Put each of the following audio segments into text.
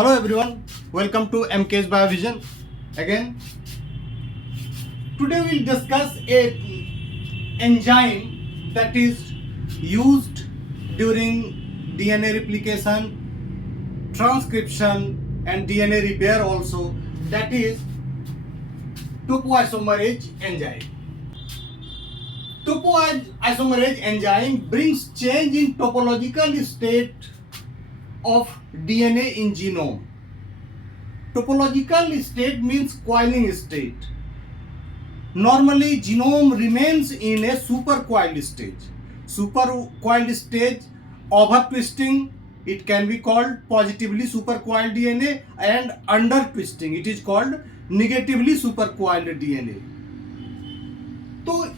Hello everyone, welcome to MK's Biovision. Again, today we'll discuss a enzyme that is used during DNA replication, transcription and DNA repair also, that is topoisomerase enzyme. Topoisomerase enzyme brings change in topological state of DNA in genome. Topological state means coiling state. Normally, genome remains in a supercoiled stage. Supercoiled stage, over twisting, it can be called positively supercoiled DNA, and under twisting, it is called negatively supercoiled DNA. So,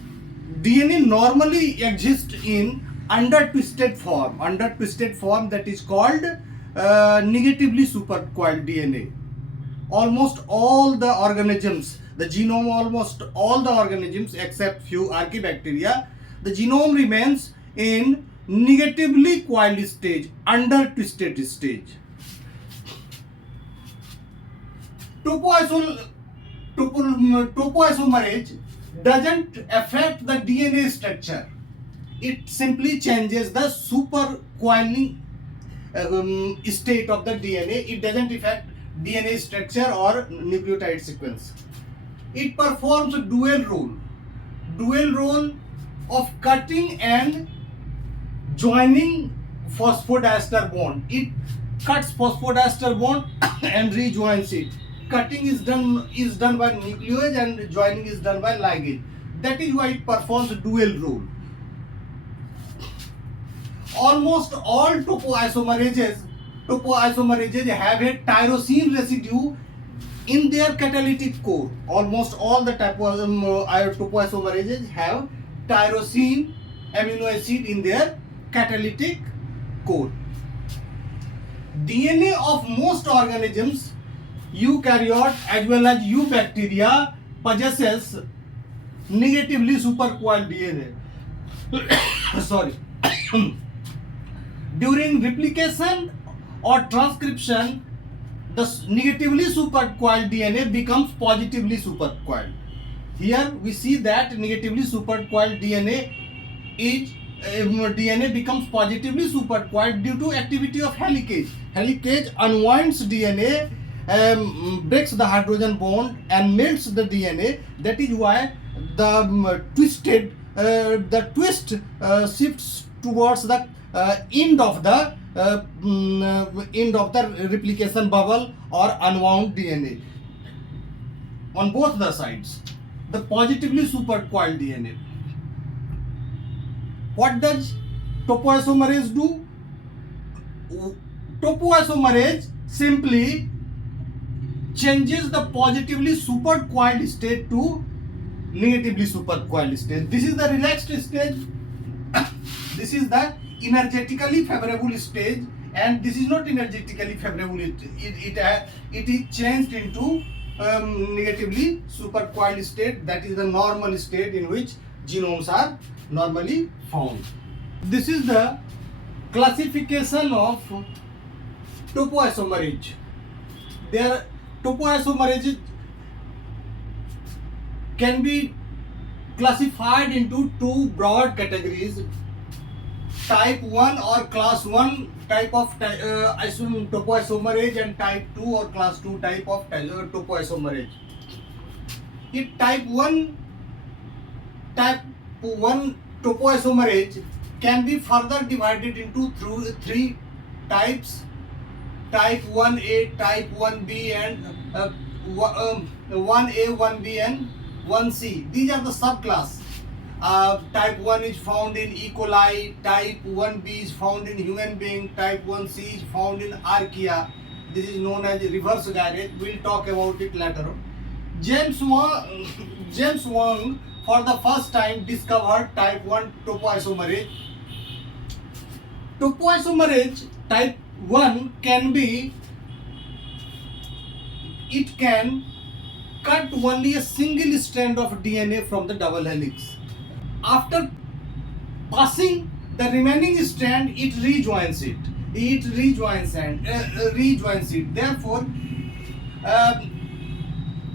DNA normally exists in under twisted form that is called negatively supercoiled DNA. Almost all the organisms, the genome, almost all the organisms except few archaebacteria, the genome remains in negatively coiled stage, under twisted stage. Topoisomerase doesn't affect the DNA structure. It simply changes the supercoiling state of the DNA. It doesn't affect DNA structure or nucleotide sequence. It performs a dual role of cutting and joining phosphodiester bond. It cuts phosphodiester bond and rejoins it. Cutting is done by nuclease and joining is done by ligase. That is why it performs a dual role. Almost all topoisomerases have a tyrosine residue in their catalytic core. Almost all the topoisomerases have tyrosine amino acid in their catalytic core. DNA of most organisms, eukaryote as well as eubacteria, possesses negatively supercoiled DNA. Sorry. During replication or transcription, the negatively supercoiled DNA becomes positively supercoiled. Here we see that negatively supercoiled DNA becomes positively supercoiled due to activity of helicase. Helicase unwinds DNA, breaks the hydrogen bond and melts the DNA. That is why the twist shifts towards the end of the replication bubble or unwound DNA on both the sides. The positively supercoiled DNA. What does topoisomerase do? Topoisomerase simply changes the positively supercoiled state to negatively supercoiled state. This is the relaxed stage. This is the energetically favorable stage, and this is not energetically favorable. It is changed into negatively supercoiled state. That is the normal state in which genomes are normally found. This is the classification of topoisomerase. Their topoisomerase can be classified into two broad categories: type 1 or class 1 type of topoisomerase and type 2 or class 2 type of topoisomerase. If type 1 topoisomerase can be further divided into three types: type 1A, type 1B and 1A, 1B and 1C. These are the subclass. Type 1 is found in E. coli, type 1B is found in human being, type 1C is found in archaea. This is known as reverse garage. We'll talk about it later on. James Wong for the first time discovered type 1 topoisomerase. Topoisomerase type 1 can cut only a single strand of DNA from the double helix. After passing the remaining strand, it rejoins it it rejoins it. Therefore,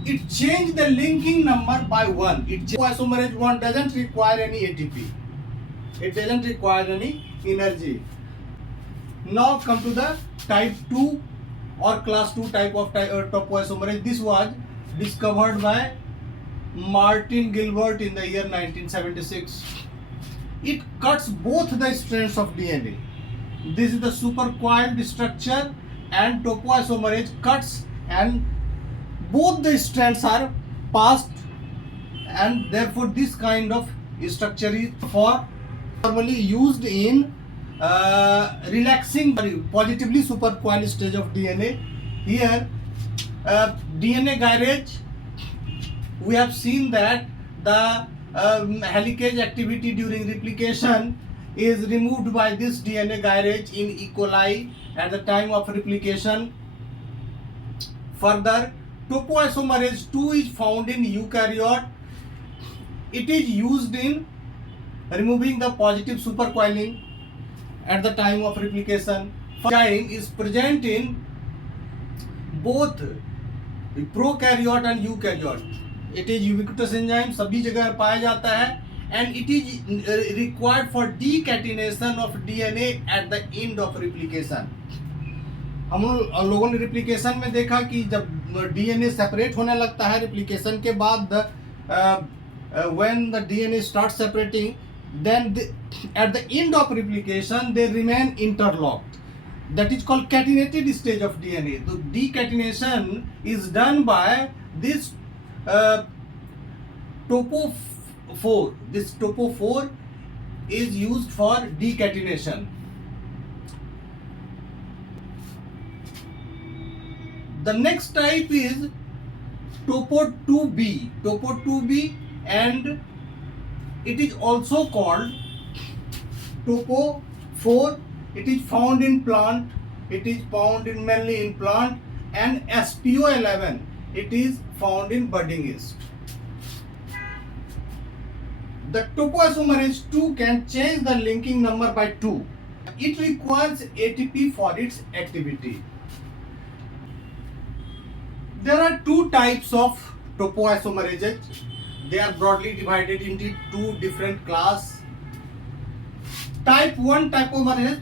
it changed the linking number by 1. Topoisomerase 1 doesn't require any ATP. It doesn't require any energy. Now come to the type 2 or class 2 type of topoisomerase. This was discovered by Martin Gilbert in the year 1976. It cuts both the strands of DNA. This is the supercoiled structure, and topoisomerase cuts, and both the strands are passed, and therefore this kind of structure is normally used in relaxing positively supercoiled stage of DNA. Here DNA garage, we have seen that the helicase activity during replication is removed by this DNA garage in E. coli at the time of replication. Further, topoisomerase 2 is found in eukaryote. It is used in removing the positive supercoiling at the time of replication. Enzyme is present in both prokaryote and eukaryote. It is ubiquitous enzyme, सभी जगह पाया जाता है, and it is required for decatenation of DNA at the end of replication. हम लोगों ने replication में देखा कि जब DNA separate होने लगता है replication के बाद, when the DNA starts separating, then at the end of replication they remain interlocked. That is called catenated stage of DNA. The decatenation is done by this topo4. This topo4 is used for decatenation. The next type is topo2b. Topo2b, and it is also called topo4. It is found in plant. It is found in mainly in plant, and spo11. It is found in budding yeast. The topoisomerase 2 can change the linking number by 2. It requires ATP for its activity. There are two types of topoisomerases. They are broadly divided into two different classes: type 1 topoisomerase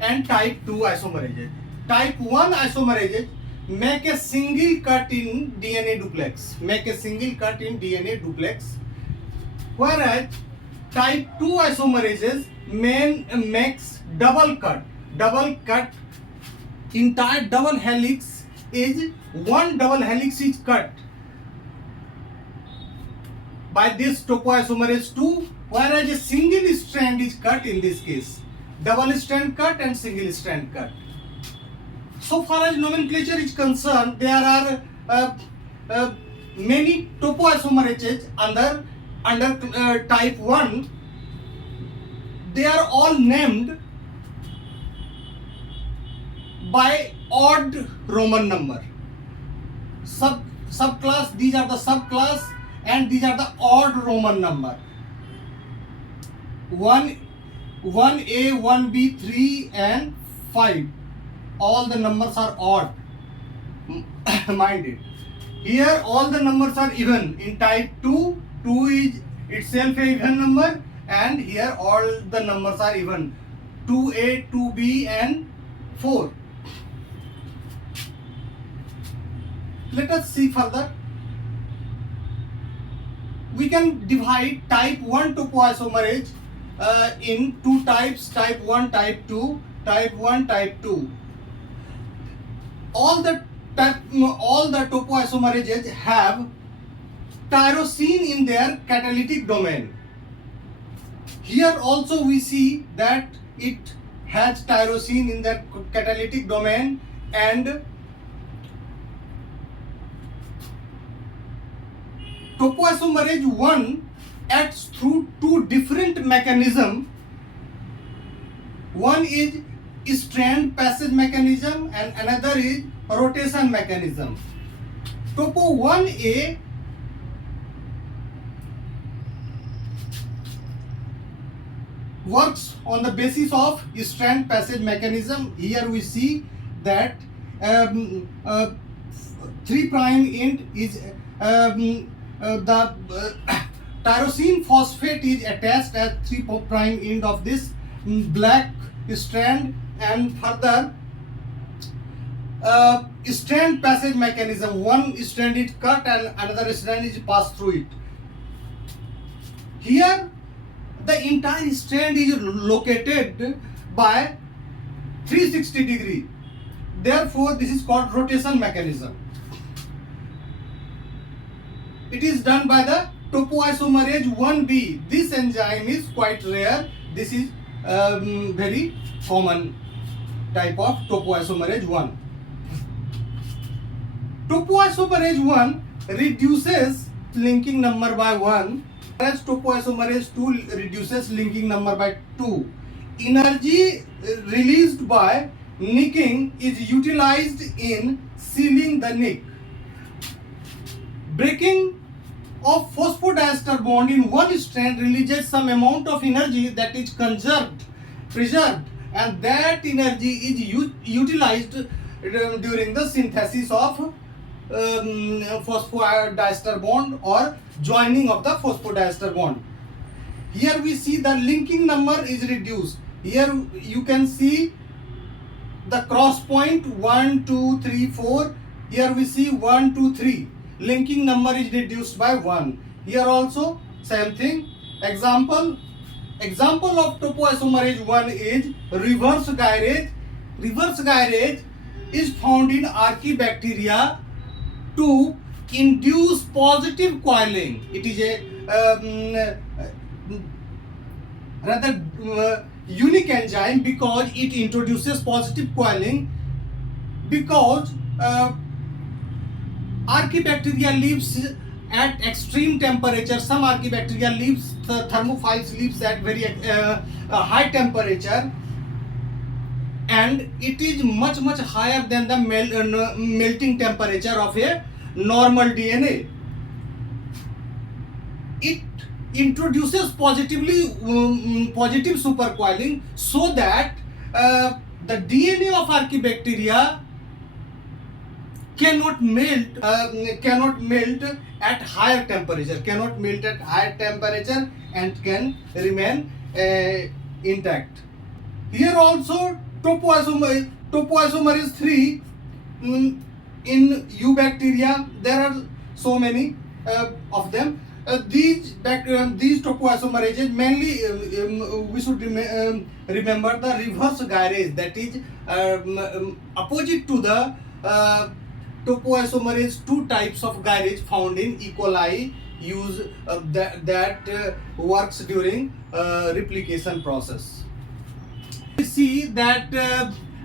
and type 2 isomerase. Type 1 isomerase make a single cut in DNA duplex. Whereas type 2 isomerases makes double cut. Entire double helix is one double helix is cut by this topoisomerase 2, whereas a single strand is cut in this case. Double strand cut and single strand cut. So far as nomenclature is concerned, there are many topoisomerases under type 1. They are all named by odd Roman number. Subclass, these are the subclass, and these are the odd Roman number. 1A, 1B, 3 and 5. All the numbers are odd. Mind it. Here all the numbers are even. In type 2, 2 is itself a even number, and here all the numbers are even. 2A, 2B and 4. Let us see further. We can divide type 1 topoisomerase in two types: type 1, type 2. Type 1, type 2. All the topoisomerases have tyrosine in their catalytic domain. Here also we see that it has tyrosine in their catalytic domain, and topoisomerase 1 acts through two different mechanisms. One is strand passage mechanism and another is rotation mechanism. Topo 1A works on the basis of strand passage mechanism. Here we see that 3' end is the tyrosine phosphate is attached at 3' end of this black strand, and further strand passage mechanism, one strand is cut and another strand is passed through it. Here the entire strand is located by 360 degree, therefore this is called rotation mechanism. It is done by the topoisomerase 1b. This enzyme is quite rare. This is very common type of topoisomerase 1. Topoisomerase 1 reduces linking number by 1, whereas topoisomerase 2 reduces linking number by 2. Energy released by nicking is utilized in sealing the nick. Breaking of phosphodiester bond in one strand releases some amount of energy that is preserved, and that energy is utilized during the synthesis of phosphodiester bond or joining of the phosphodiester bond. Here we see the linking number is reduced. Here you can see the cross point 1, 2, 3, 4. Here we see 1, 2, 3. Linking number is reduced by 1. Here also same thing. Example of topoisomerase 1 is reverse gyrase. Reverse gyrase is found in archaebacteria to induce positive coiling. It is a rather unique enzyme because it introduces positive coiling, because archaebacteria lives at extreme temperature. Some archaebacteria lives, thermophiles lives at very high temperature, and it is much higher than the melting temperature of a normal DNA. It introduces positive supercoiling so that the DNA of archaebacteria cannot melt at higher temperature, and can remain intact. Here also topoisomerase 3 in eubacteria, there are so many of them. These topoisomerases mainly we should remember the reverse gyrase, that is opposite to the topoisomerase 2 types of gyrase found in E. coli use that works during replication process. We see that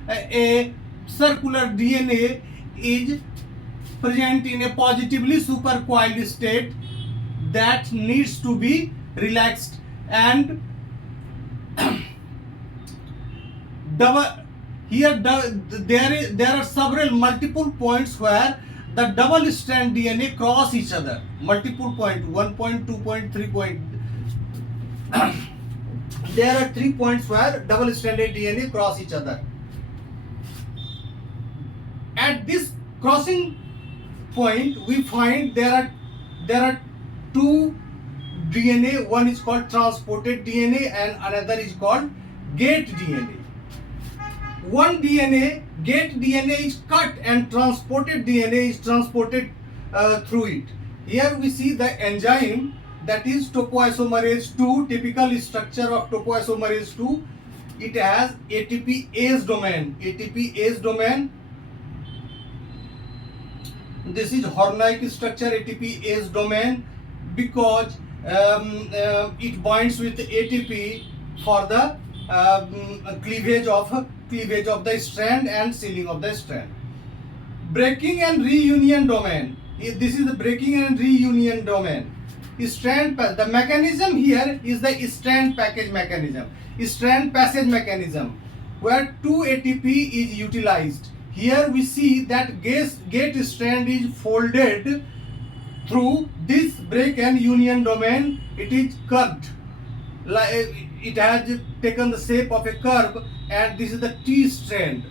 a circular DNA is present in a positively supercoiled state that needs to be relaxed, and there are several multiple points where the double strand DNA cross each other. Multiple point, 1 point, 2 point, 3 point. There are 3 points where double stranded DNA cross each other. At this crossing point, we find there are 2 DNA. One is called transported DNA and another is called gate DNA. One DNA, gate DNA, is cut and transported DNA is transported through it. Here we see the enzyme, that is topoisomerase 2. Typical structure of topoisomerase 2, it has ATPase domain. This is Horn-like structure, ATPase domain, because it binds with ATP for the cleavage of the strand and sealing of the strand. Breaking and reunion domain. This is the breaking and reunion domain. The mechanism here is the strand passage mechanism, where 2 ATP is utilized. Here we see that gate strand is folded through this break and union domain. It is curved. it has taken the shape of a curve, and this is the T strand,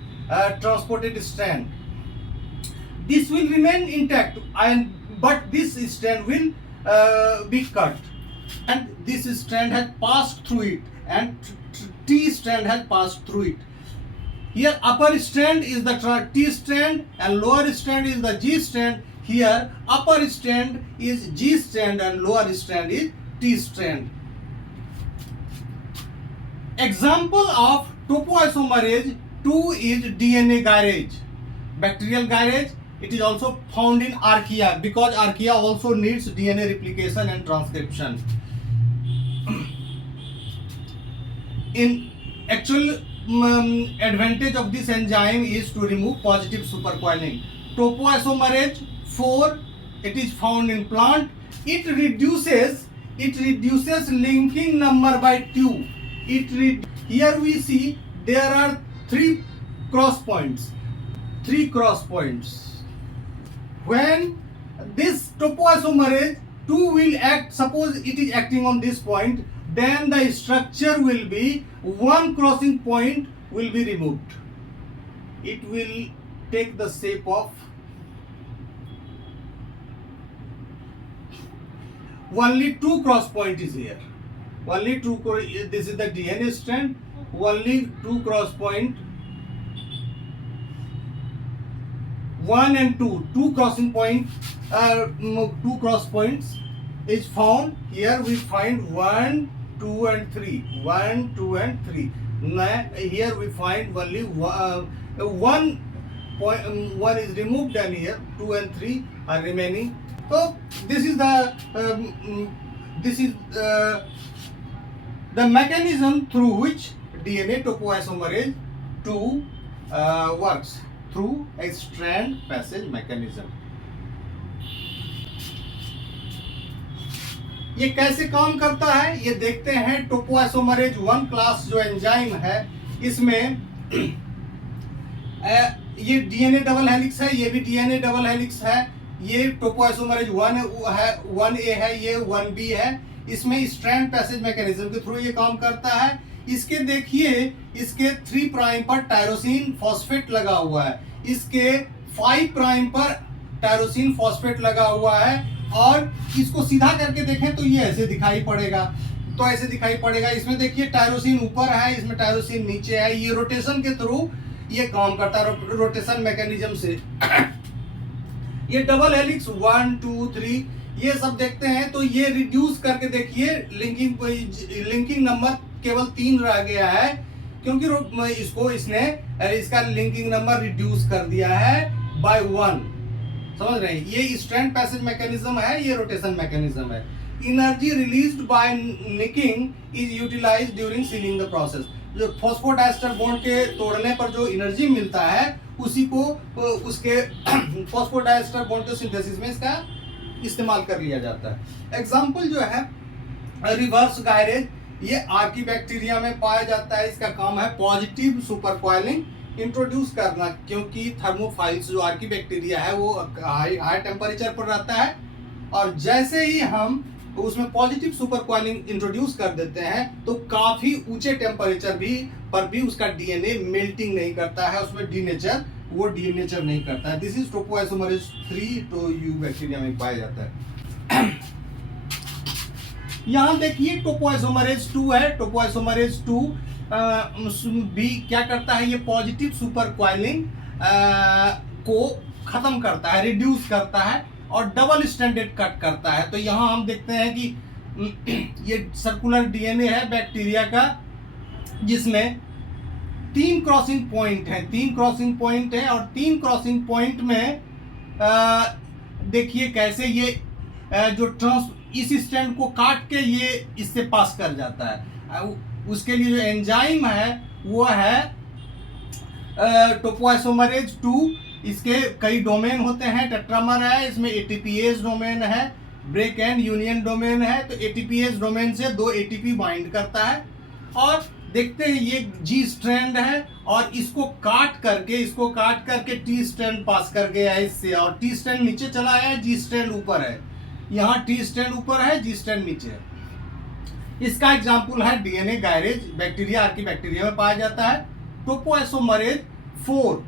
transported strand. This will remain intact, but this strand will be cut, and this strand has passed through it, and T strand has passed through it. Here upper strand is the T strand and lower strand is the G strand. Here upper strand is G strand and lower strand is T strand. Example of topoisomerase 2 is DNA garage, bacterial garage. It is also found in archaea, because archaea also needs DNA replication and transcription. In actual advantage of this enzyme is to remove positive supercoiling. Topoisomerase 4, it is found in plant. It reduces linking number by 2. Here we see there are 3 cross points. When this topoisomerase 2 will act, suppose it is acting on this point, then the structure will be one crossing point will be removed. It will take the shape of only 2 cross point is here. This is the DNA strand. Only 2 cross point, 1 and 2 crossing point, 2 cross points is found. Here we find 1, 2 and 3. 1, 2 and 3. Here we find only 1 point, 1 is removed, and here 2 and 3 are remaining. So this is the mechanism through which DNA topoisomerase 2 works, through a strand passage mechanism. ये कैसे काम करता है ये देखते हैं. Topoisomerase 1 class जो enzyme है, इसमें ये डीएनए डबल हेलिक्स है, ये भी डीएनए डबल हेलिक्स है. ये टोपोइसोमरेज 1 है, 1A है, ये 1B है. इसमें स्ट्रैंड पैसेज मैकेनिज्म के थ्रू ये काम करता है. इसके देखिए, इसके 3 प्राइम पर टायरोसिन फॉस्फेट लगा हुआ है, इसके 5 प्राइम पर टायरोसिन फॉस्फेट लगा हुआ है. और इसको सीधा करके देखें तो ये ऐसे दिखाई पड़ेगा, इसमें देखिए टायरोसिन ऊपर है, इसमें टायरोसिन नीचे है. ये रोटेशन के थ्रू ये काम करता है, रोटेशन मैकेनिज्म से. ये डबल हेलिक्स 1, 2, 3 ये सब देखते हैं. तो ये रिड्यूस करके देखिए, लिंकिंग नंबर केवल 3 रह गया है, क्योंकि इसका लिंकिंग नंबर रिड्यूस कर दिया है बाय 1. समझ रहे हैं? ये स्ट्रैंड पैसेज मैकेनिज्म है, ये रोटेशन मैकेनिज्म है. Energy released by nicking is utilized during sealing the process. जो फॉस्फोडाइस्टर बॉन्ड के तोड़ने पर जो एनर्जी मिलता है, उसी को उसके फॉस्फोडाइस्टर बॉन्ड के सिंथेसिस में इसका इस्तेमाल कर लिया जाता है. एग्जांपल जो है रिवर्स गायरेज, ये आर्कीबैक्टीरिया में पाया जाता है. इसका काम है पॉजिटिव सुपरकॉइलिंग इंट्रोड्यूस करना, क्योंकि थर्मोफाइल्स जो आर्कीबैक्टीरिया है वो हाई टेम्परेचर पर रहता है, और जैसे ही हम उसमें पॉजिटिव सुपरकॉइलिंग इंट्रोड्यूस कर देते हैं तो काफी ऊंचे टेम्परेचर पर भी उसका डीएनए मेल्टिंग नहीं करता है, उसमें डीनेचर नहीं करता है. दिस इज टोपोइसोमरेज 3 तो यू बैक्टीरिया में पाया जाता है. यहां देखिए टोपोइसोमरेज 2 है. टोपोइसोमरेज 2 भी क्या करता है, ये पॉजिटिव सुपरकॉइलिंग को खत्म करता है, रिड्यूस करता है और डबल स्ट्रैंडेड कट करता है. तो यहां हम देखते हैं कि ये सर्कुलर डीएनए है बैक्टीरिया का, जिसमें 3 क्रॉसिंग पॉइंट है, 3 क्रॉसिंग पॉइंट है. और 3 क्रॉसिंग पॉइंट में देखिए कैसे ये जो इस स्ट्रैंड को काट के ये इससे पास कर जाता है. उसके लिए जो एंजाइम है वो है टोपोइसोमरेज 2. इसके कई डोमेन होते हैं. टेट्रामर है, इसमें एटीपीएस डोमेन है, ब्रेक एंड यूनियन डोमेन है. तो एटीपीएस डोमेन से 2 एटीपी बाइंड करता है. और देखते हैं ये जी स्ट्रैंड है, और इसको काट करके टी स्ट्रैंड पास कर गया है इससे, और टी स्ट्रैंड नीचे चला आया है, जी स्ट्रैंड ऊपर है. यहाँ टी स्ट्रैंड ऊपर है, जी स्ट्रैंड नीचे है. इसका एग्जाम्पल है DNA garage bacteria, Archie bacteria में पाया जाता है। Topoisomerase 4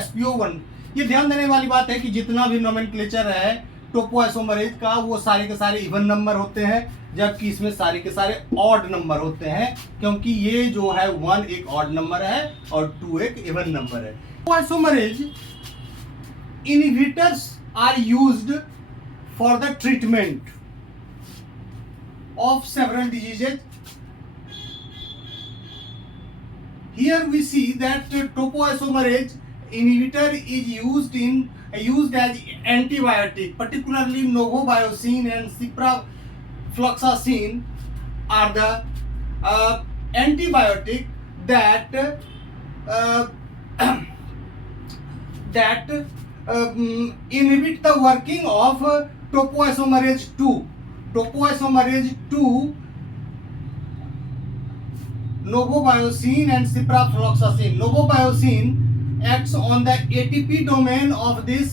SPO1। ये ध्यान देने वाली बात है कि जितना भी नोमेनक्लेचर है टोपोइसोमरेज का वो सारे के सारे इवन नंबर होते हैं, जबकि इसमें सारे के सारे ऑड नंबर होते हैं, क्योंकि ये जो है 1 एक ऑड नंबर है और 2 एक इवन नंबर है। Topoisomerase inhibitors are used for the treatment of several diseases. Here we see that topoisomerase inhibitor is used as antibiotic, particularly novobiosine and ciprofloxacin are the antibiotic that inhibit the working of topoisomerase 2. Topoisomerase 2, novobiosine and ciprofloxacin. Novobiosine acts on the ATP domain of this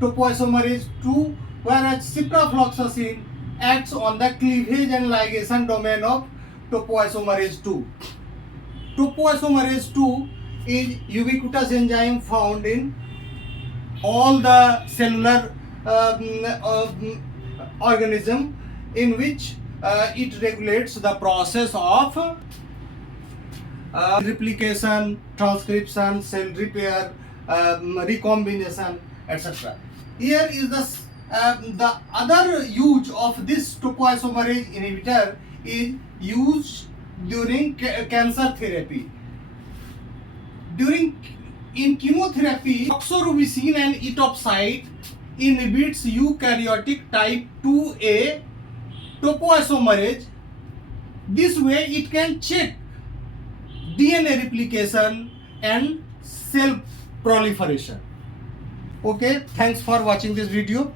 topoisomerase 2, whereas ciprofloxacin acts on the cleavage and ligation domain of topoisomerase 2. Topoisomerase 2 is ubiquitous enzyme found in all the cellular organism, in which it regulates the process of replication, transcription, cell repair, recombination, etc. Here is the other use of this topoisomerase inhibitor is used during cancer therapy. In chemotherapy, doxorubicin and etoposide inhibits eukaryotic type 2A topoisomerase. This way it can check DNA replication and cell proliferation. Okay, thanks for watching this video.